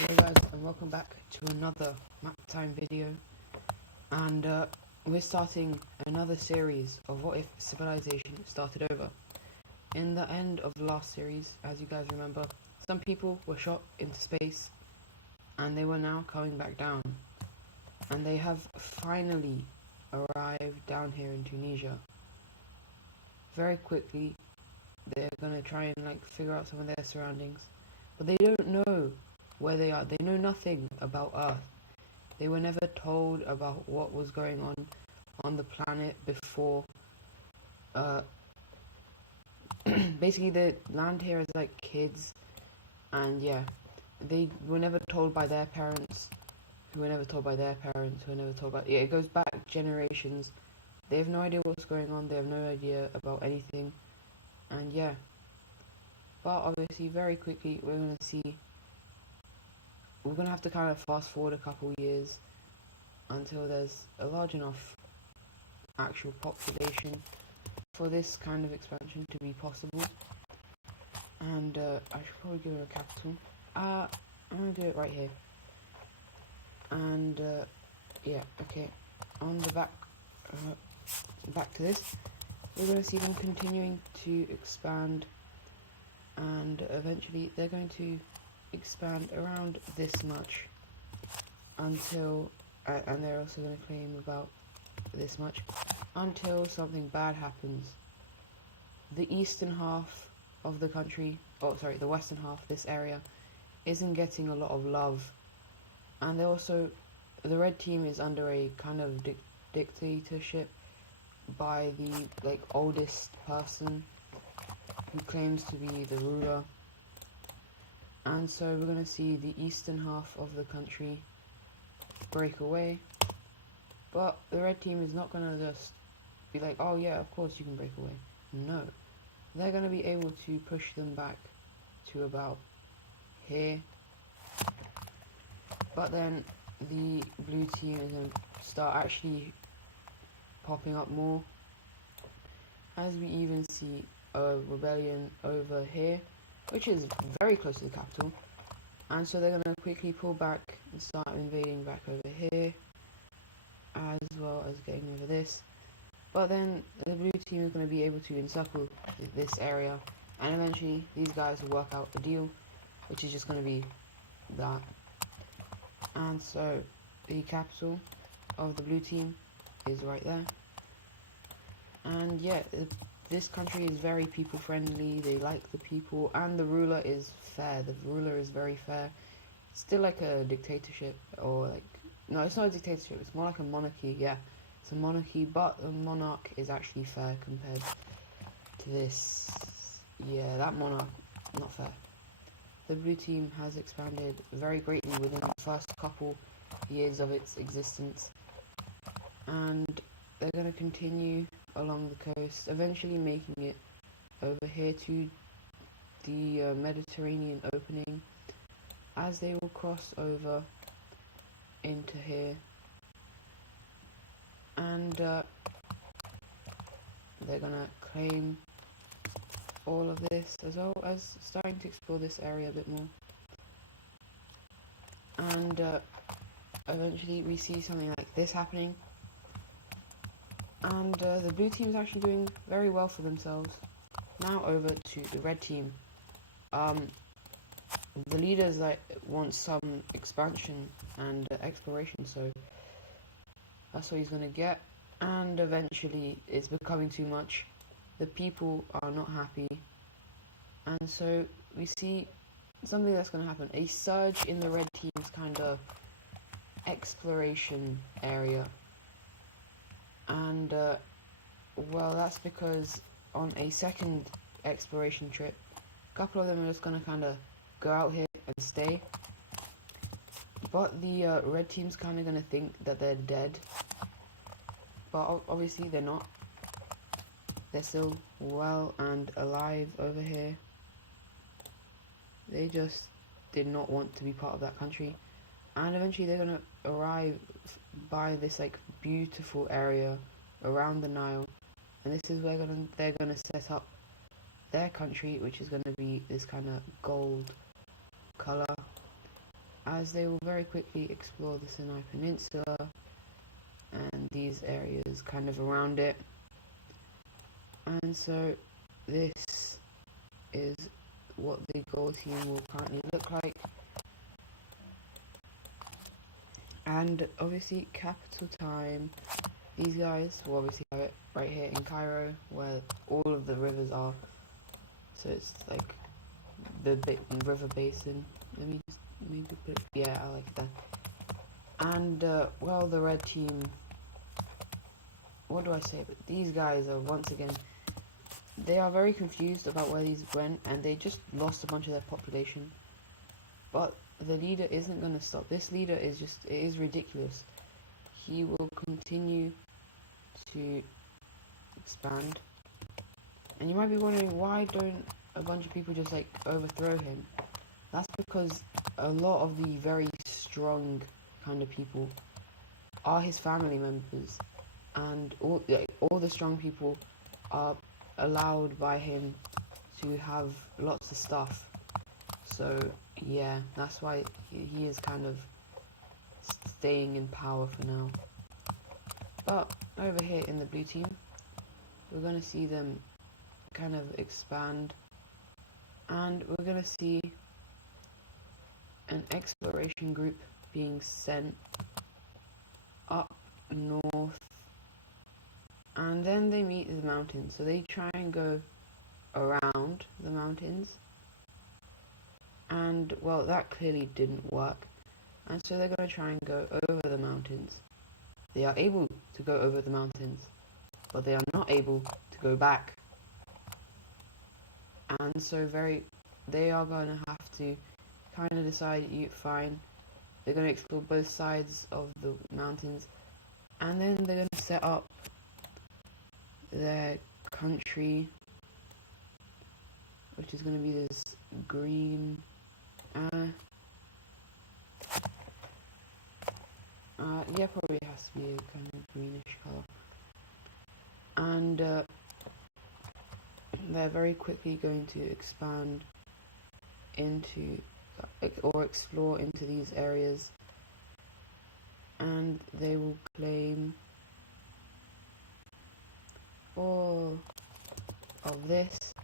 Hello guys, and welcome back to another map time video. And we're starting another series of What If Civilization Started Over. In the end of the last series, as you guys remember, some people were shot into space and they were now coming back down. And they have finally arrived down here in Tunisia. Very quickly, they're gonna try and figure out some of their surroundings, but they don't know where they are. They know nothing about Earth. They were never told about what was going on the planet before. Basically, the land here is like kids, and yeah, they were never told by their parents, who were never told by their parents, who were never told by. Yeah, it goes back generations. They have no idea what's going on. They have no idea about anything, and yeah. But obviously, very quickly, we're gonna see. We're going to have to kind of fast forward a couple years until there's a large enough actual population for this kind of expansion to be possible. And I should probably give it a capital. I'm going to do it right here. And yeah, okay. On the back to this, we're going to see them continuing to expand, and eventually they're going to expand around this much until and they're also going to claim about this much until something bad happens. The eastern half of the country, the western half, this area, isn't getting a lot of love, and the red team is under a kind of dictatorship by the oldest person who claims to be the ruler. And so we're going to see the eastern half of the country break away. But the red team is not going to just be like, oh yeah, of course you can break away. No. They're going to be able to push them back to about here. But then the blue team is going to start actually popping up more. As we even see a rebellion over here, which is very close to the capital, and so they're going to quickly pull back and start invading back over here, as well as getting over this. But then the blue team is going to be able to encircle this area, and eventually these guys will work out a deal, which is just going to be that. And so the capital of the blue team is right there, and yeah, this country is very people friendly. They like the people, and the ruler is fair. The ruler is very fair. It's still like a dictatorship, or no, it's not a dictatorship. It's more like a monarchy. Yeah, it's a monarchy, but the monarch is actually fair compared to this. Yeah, that monarch, not fair. The blue team has expanded very greatly within the first couple years of its existence, and they're going to continue along the coast, eventually making it over here to the Mediterranean opening, as they will cross over into here, and they're gonna claim all of this, as well as starting to explore this area a bit more. And eventually we see something like this happening, and the blue team is actually doing very well for themselves. Now over to the red team. The leaders want some expansion and exploration, so that's what he's gonna get. And eventually it's becoming too much. The people are not happy, and so we see something that's gonna happen. A surge in the red team's kind of exploration area. And well, that's because on a second exploration trip, a couple of them are just gonna kind of go out here and stay, but the red team's kind of gonna think that they're dead, but obviously they're not. They're still well and alive over here. They just did not want to be part of that country, and eventually they're gonna arrive by this beautiful area around the Nile, and this is where they're gonna set up their country, which is gonna be this kind of gold color. as they will very quickly explore the Sinai Peninsula and these areas kind of around it. And so this is what the Gaul team will currently look like. And obviously capital time, these guys will obviously have it right here in Cairo where all of the rivers are. So it's like the river basin. Let me just maybe put it, yeah, I like that. And well, the red team, what do I say, but these guys are once again, they are very confused about where these went, and they just lost a bunch of their population. But the leader isn't going to stop. This leader is just, it is ridiculous. He will continue to expand. And you might be wondering, why don't a bunch of people just like overthrow him? That's because a lot of the very strong kind of people are his family members, and all the strong people are allowed by him to have lots of stuff. So yeah, that's why he is kind of staying in power for now. But over here in the blue team, we're going to see them kind of expand, and we're going to see an exploration group being sent up north, and then they meet the mountains. So they try and go around the mountains, and well, that clearly didn't work, and so they're going to try and go over the mountains. They are able to go over the mountains, but they are not able to go back. And so they are going to have to kind of decide, fine, they're going to explore both sides of the mountains, and then they're going to set up their country, which is going to be this green, yeah, probably has to be a kind of greenish color. And they're very quickly going to expand into or explore into these areas, and they will claim all of this,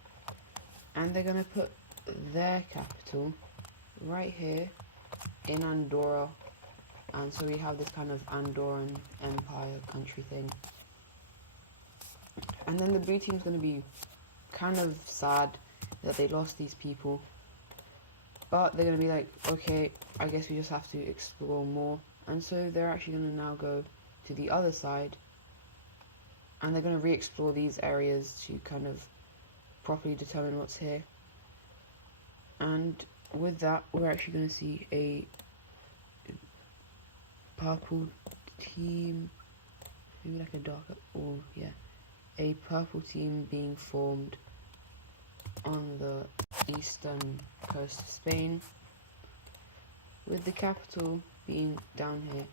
and they're going to put their capital right here in Andorra. And so we have this kind of Andorran Empire country thing. And then the blue team's going to be kind of sad that they lost these people, but they're going to be like, okay, I guess we just have to explore more. And so they're actually going to now go to the other side, and they're going to re-explore these areas to kind of properly determine what's here. And with that, we're actually going to see a purple team, maybe like a darker, or yeah, a purple team being formed on the eastern coast of Spain, with the capital being down here.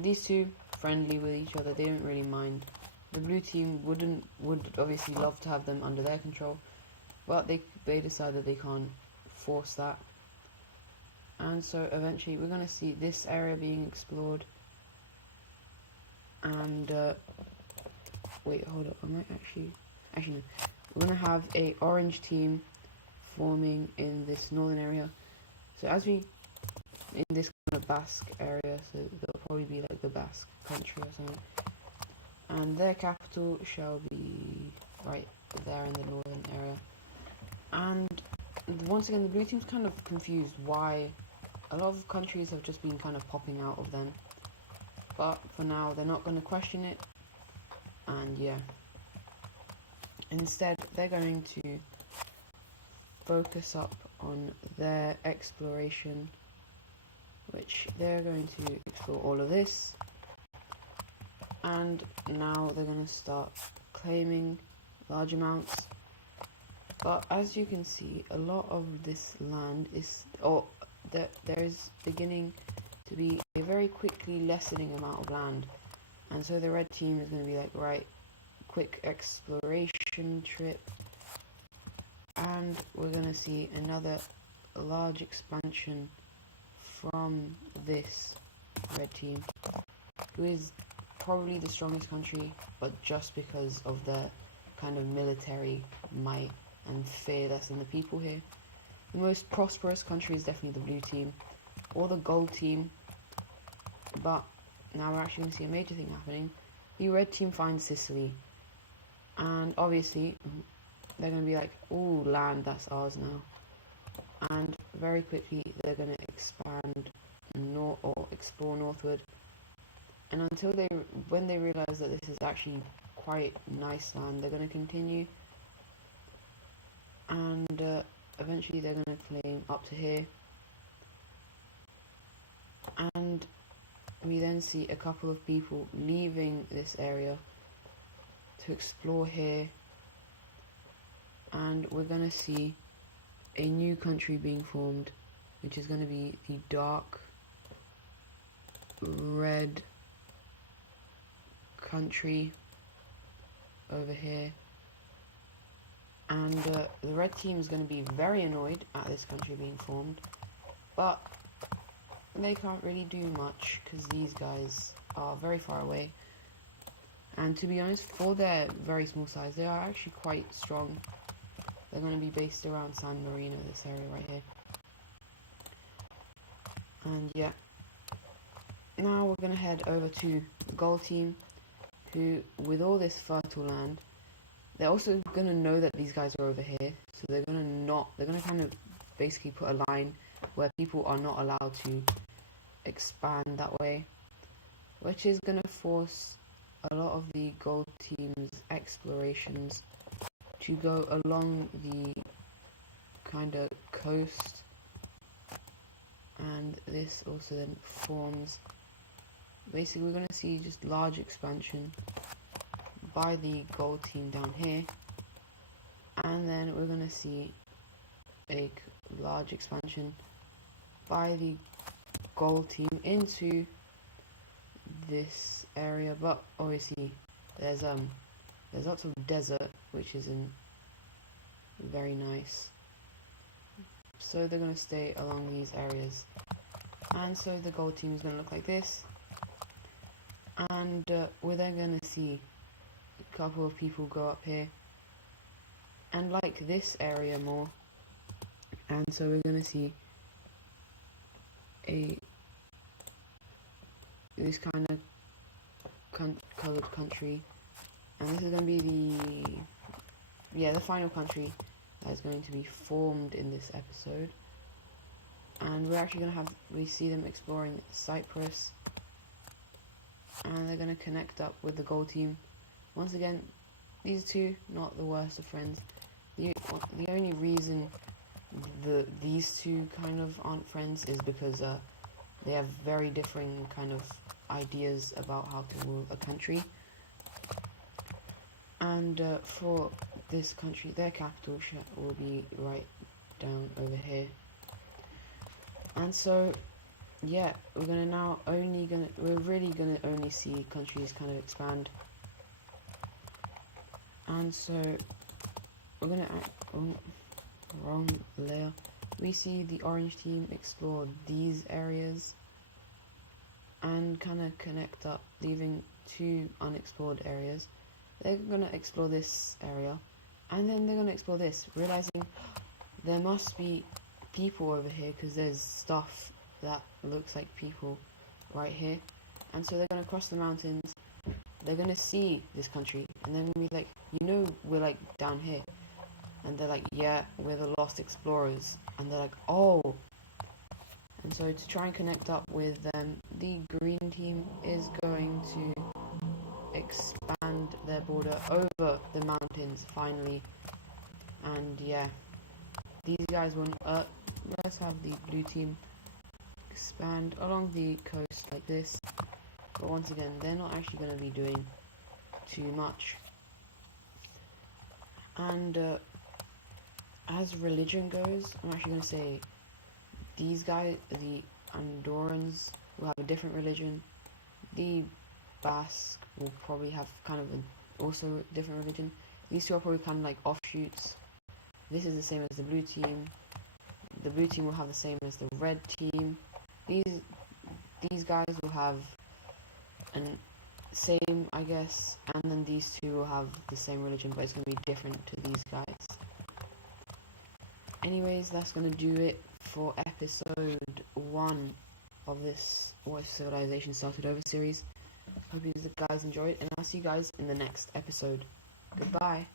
These two friendly with each other, they don't really mind. The blue team would obviously love to have them under their control, but they decide that they can't force that. And so eventually we're going to see this area being explored. And wait, hold up, I might actually no. We're going to have a orange team forming in this northern area. So as we in this kind of Basque area, so they'll probably be like the Basque country or something. And their capital shall be right there in the northern area. And once again, the blue team's kind of confused why a lot of countries have just been kind of popping out of them. But for now, they're not going to question it. And yeah. Instead, they're going to focus up on their exploration, which they're going to explore all of this. And now they're going to start claiming large amounts. But as you can see, a lot of this land is, there is beginning to be a very quickly lessening amount of land. And so the red team is going to be like, right, quick exploration trip. And we're going to see another large expansion from this red team, who is probably the strongest country, but just because of their kind of military might and fear that's in the people here. The most prosperous country is definitely the blue team, or the gold team, but now we're actually going to see a major thing happening. The red team finds Sicily, and obviously they're going to be like, oh, land, that's ours now. And very quickly they're going to expand or explore northward, and when they realize that this is actually quite nice land, they're going to continue, and eventually they're going to claim up to here. And we then see a couple of people leaving this area to explore here, and we're going to see a new country being formed, which is going to be the dark red country over here. And the red team is going to be very annoyed at this country being formed, but they can't really do much because these guys are very far away, and to be honest, for their very small size, they are actually quite strong. They're going to be based around San Marino, this area right here. And yeah, now we're going to head over to the gold team, who, with all this fertile land, they're also going to know that these guys are over here, so they're going to kind of basically put a line where people are not allowed to expand that way, which is going to force a lot of the gold team's explorations to go along the kind of coast, and this also then forms, basically we're going to see just large expansion by the gold team down here, and then we're going to see a large expansion by the gold team into this area. But obviously there's lots of desert, which isn't very nice, so they're going to stay along these areas. And so the gold team is going to look like this, and we're then going to see a couple of people go up here and like this area more, and so we're going to see this kind of coloured country, and this is going to be the final country that is going to be formed in this episode. And we're actually going to we see them exploring Cyprus, and they're going to connect up with the gold team. Once again, these two, not the worst of friends. The only reason these two kind of aren't friends is because they have very differing kind of ideas about how to rule a country. And for this country, their capital will be right down over here. And so, yeah, we're really gonna only see countries kind of expand. And so we're gonna wrong layer. We see the orange team explore these areas and kind of connect up, leaving two unexplored areas. They're gonna explore this area, and then they're gonna explore this, realizing there must be people over here because there's stuff that looks like people right here. And so they're gonna cross the mountains. They're gonna see this country, and then we're like, we're like down here. And they're like, yeah, we're the lost explorers. And they're like, oh. And so to try and connect up with them, the green team is going to expand their border over the mountains finally. And yeah, these guys will let's have the blue team expand along the coast like this. But once again, they're not actually going to be doing too much. And as religion goes, I'm actually going to say these guys, the Andorrans, will have a different religion. The Basque will probably have kind of also a different religion. These two are probably kind of like offshoots. This is the same as the blue team. The blue team will have the same as the red team. these guys will have an same, I guess, and then these two will have the same religion, but it's going to be different to these guys. Anyways, that's going to do it for episode 1 of this What If Civilization Started Over series. Hope you guys enjoyed, and I'll see you guys in the next episode. Goodbye.